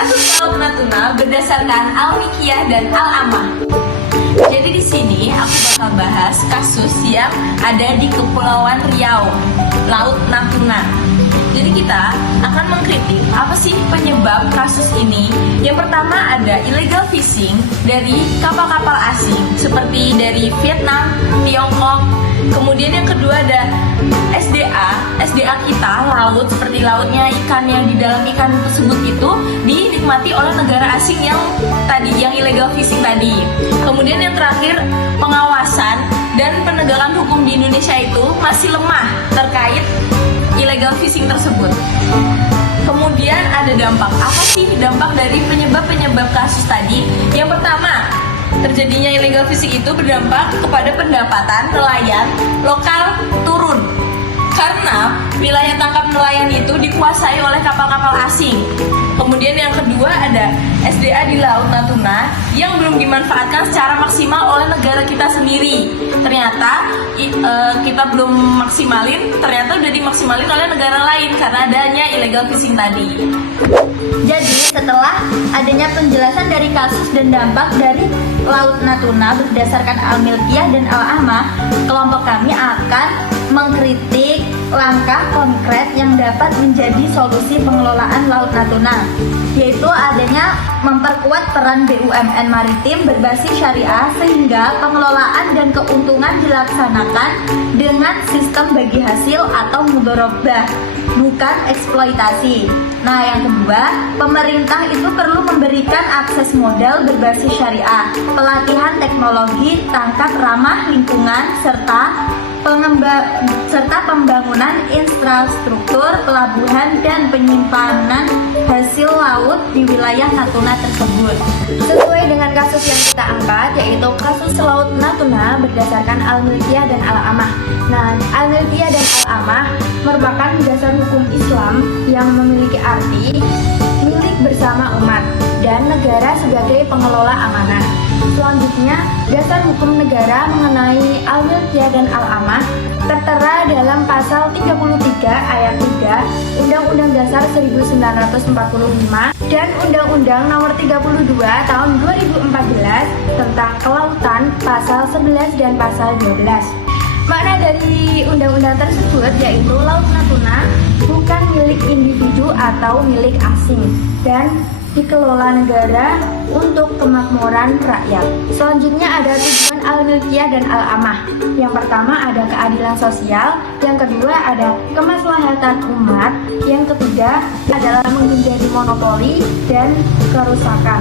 kasus Laut Natuna berdasarkan Al-Miqyah dan Al-Amah. Jadi di sini aku bakal bahas kasus yang ada di Kepulauan Riau, Laut Natuna. Jadi kita akan mengkritik apa sih penyebab kasus ini. Yang pertama ada illegal fishing dari kapal-kapal asing seperti dari Vietnam, Tiongkok. Kemudian yang kedua ada SDA kita laut, seperti lautnya ikan yang di dalam ikan tersebut itu dinikmati oleh negara asing yang illegal fishing tadi. Kemudian yang terakhir, pengawasan dan penegakan hukum di Indonesia itu masih lemah terkait illegal fishing tersebut. Kemudian ada dampak. Apa sih dampak dari penyebab kasus tadi? Yang pertama, terjadinya illegal fishing itu berdampak kepada pendapatan nelayan lokal turun karena wilayah tangkap nelayan itu dikuasai oleh kapal-kapal asing. Kemudian yang kedua ada SDA di Laut Natuna yang belum dimanfaatkan secara maksimal oleh negara kita sendiri. Ternyata kita belum maksimalin, ternyata udah dimaksimalin oleh negara lain karena adanya illegal fishing tadi. Jadi setelah adanya penjelasan dari kasus dan dampak dari Laut Natuna berdasarkan Al-Miqyah dan Al-Amah, kelompok kami akan mengkritik langkah konkret yang dapat menjadi solusi pengelolaan Laut Natuna, yaitu adanya memperkuat peran BUMN maritim berbasis syariah sehingga pengelolaan dan keuntungan dilaksanakan dengan sistem bagi hasil atau mudharabah, bukan eksploitasi. Nah, yang kedua, pemerintah itu perlu memberikan akses modal berbasis syariah, pelatihan teknologi tangkap ramah lingkungan, serta pembangunan infrastruktur pelabuhan dan penyimpanan hasil laut di wilayah Natuna tersebut. Sesuai dengan kasus yang kita angkat, yaitu kasus Laut Natuna berdasarkan Al-Miqyah dan Al-Amah. Nah, Al-Miqyah dan Al-Amah merupakan dasar hukum Islam yang memiliki arti milik bersama umat dan negara sebagai pengelola amanah. Selanjutnya, dasar hukum negara mengenai Al-Miqyah dan Al-Amah tertera dalam pasal 33 ayat 3 Undang-Undang Dasar 1945 dan Undang-Undang Nomor 32 Tahun 2014 tentang Kelautan pasal 11 dan pasal 12. Makna dari undang-undang tersebut yaitu Laut Natuna bukan milik individu atau milik asing dan dikelola negara untuk kemakmuran rakyat. Selanjutnya ada tujuan Al-Miqyah dan Al-Amah. Yang pertama ada keadilan sosial, yang kedua ada kemaslahatan umat, yang ketiga adalah menghindari monopoli dan kerusakan.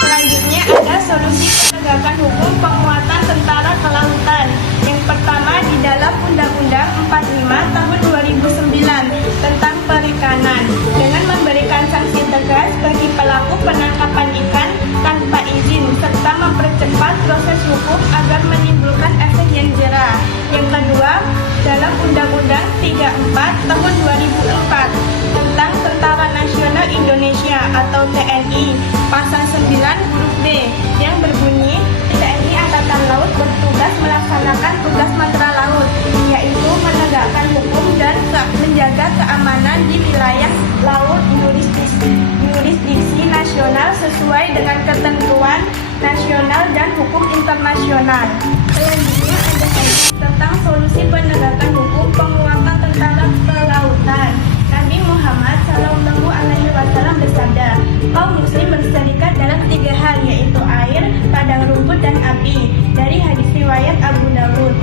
Selanjutnya ada solusi penegakan hukum penguatan tentara kelautan. Yang pertama di dalam Undang-Undang 45 tahun 2009 tentang perikanan dengan memberikan sanksi tegas bagi pelaku penangkapan ikan tanpa izin serta mempercepat proses hukum agar menimbulkan efek yang jera. Yang kedua, dalam Undang-Undang 34 tahun 2004 tentang Tentara Nasional Indonesia atau TNI pasal 9 huruf D yang berbunyi TNI Angkatan Laut bertugas melaksanakan tugas Matra Laut, yaitu menegakkan hukum dan menjaga keamanan di wilayah laut yurisdiksi nasional sesuai dengan ketentuan nasional dan hukum internasional. Selanjutnya ada tentang solusi penegakan hukum penguatan tentara kelautan. Nabi Muhammad SAW bersabda, kaum muslim berserikat dalam 3 hal, yaitu air, padang rumput, dan api, dari hadis riwayat Abu Dawud,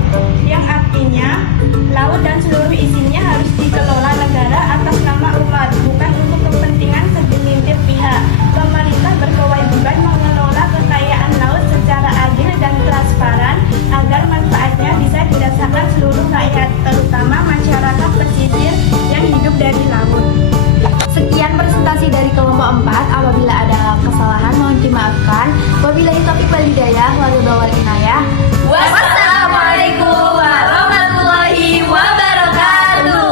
yang artinya laut dan seluruh isinya harus dikelola negara atas nama umat, bukan untuk kepentingan segelintir pihak. Pemerintah berkewajiban mengelola kekayaan laut secara adil dan transparan agar manfaatnya bisa dirasakan seluruh rakyat, terutama masyarakat pesisir yang hidup dari laut. Sekian presentasi dari kelompok 4. Apabila ada kesalahan mohon dimaafkan. Wabillahi taufiq wal hidayah. Wabillahi inayah. Wassalamualaikum warahmatullahi wabarakatuh.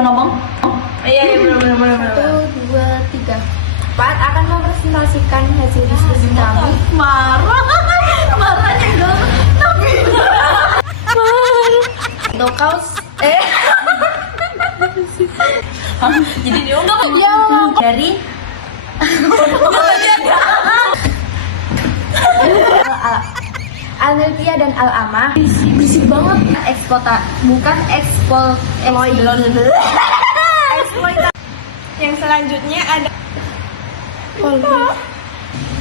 yang ngomong. Oh, iya benar. 1, 2, 3. 4 akan mempresentasikan hasil diskusi kami. Marahnya dong. Tapi Untuk kaos jadi dia enggak dari Al-Milkiyah dan Al-Amah. berisik banget. Eksploita bukan Yang selanjutnya ada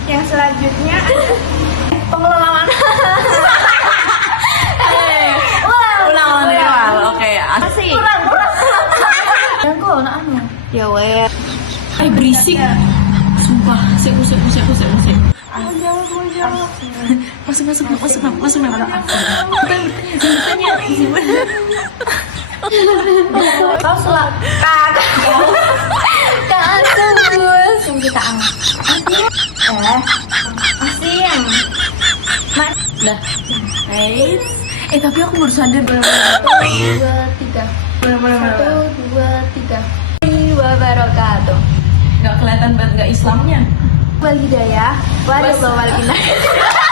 Yang selanjutnya ada pengelolaan. Ulang ya. Oke. Masih. Dan kok anu. ya weh. Berisik. Sumpah, usik. Masuk. Kau selak kasus yang kita angkat. Asim. Dah. Tapi aku baru sadar 1, 2, 3. 1, 2, 3. Wabarakatuh. nggak kelihatan banget nggak Islamnya. Wal hidayah, wal hidayah.